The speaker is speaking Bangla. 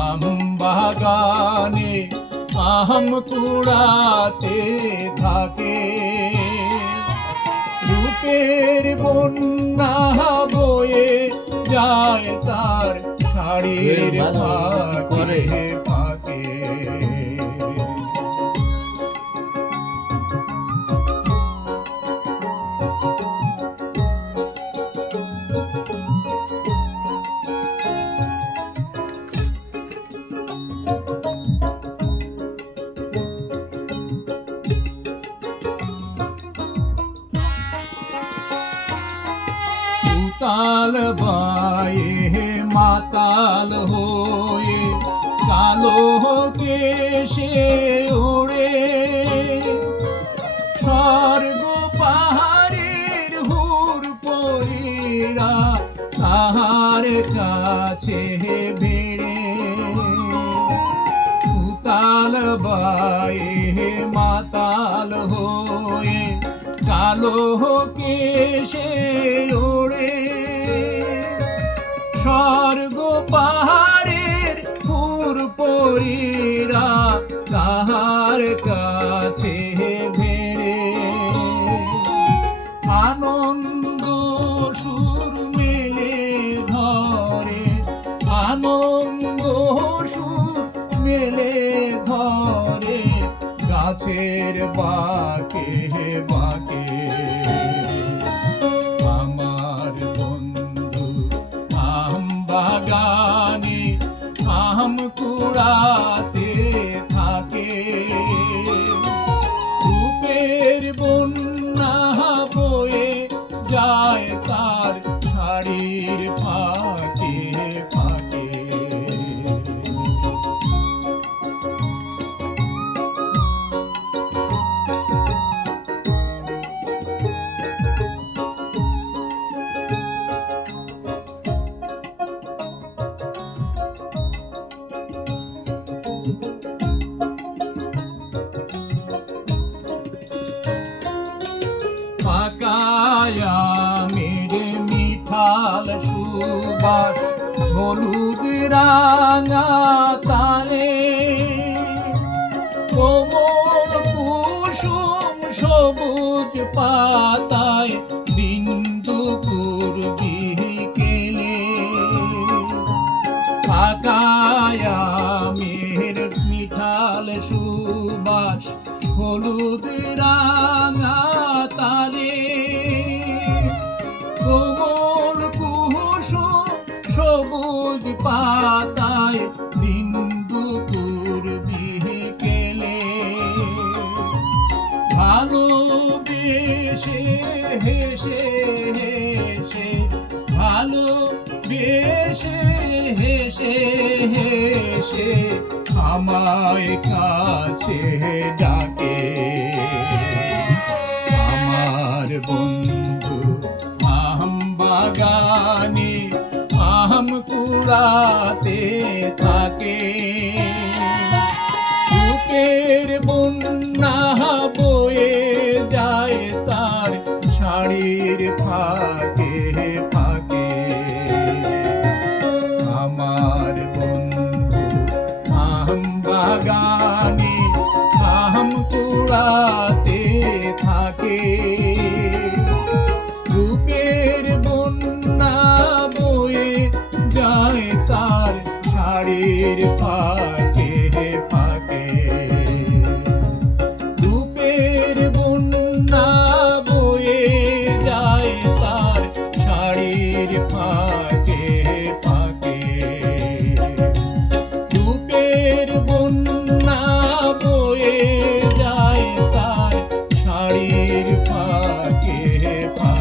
আম বাগানে আম কুড়াতে থাকে, রূপের বন্যা বয়ে যায় তার শাড়ির ফাঁকে ফাঁকে। তাল বায়ে মাতাল হয়ে কালো কেশে ওড়ে, স্বর্গ পাহাড়ের হুর পরীরা তাহার কাছে ভিড়ে। তাল বায়ে মাতাল হয়ে কালো কেশে ওড়ে, স্বর্গ পাহাড়ের হুর পরীরা তাহার কাছে ভিড়ে। আনন্দ সুর মেলে ধরে, আনন্দ সুর মেলে ধরে গাছের বাঁকে বাঁকে। আমার বন্ধু আম বাগানে আম কুড়াতে থাকে, রূপের বন্যা বয়ে যায় তার শাড়ির ফাঁকে ফাঁকে। পাকায়া মেরে মিঠাল সুবাস হলুদ রাঙা তারে, কোমল কুসুম সবুজ পাতায় বিন্দুপুর বিকেলে। পাকায়া মের মিঠাল সুবাস হলুদ রাঙা তারে, কোমল কুসুম সবুজ পাতায় বিন্দুপুর বিকেলে। ভালোবেসে হেসে হেসে, ভালোবেসে হেসে হেসে আমায় কাছে ডাকে। আমার বন্ধু আম বাগানে আম কুড়াতে থাকে, রূপের বন্যা বয়ে যায় তার শাড়ির ফাঁকে ফাঁকে। আমার বন্ধু আম বাগানে আম কুড়াতে থাকে, রূপের বন্যা বয়ে যায় তার শাড়ির ফাঁকে ফাঁকে। রূপের বন্যা বয়ে যায় তার শাড়ির ফাঁকে ফাঁকে। রূপের বন্যা বয়ে যায় তার শাড়ির ফাঁকে ফাঁকে।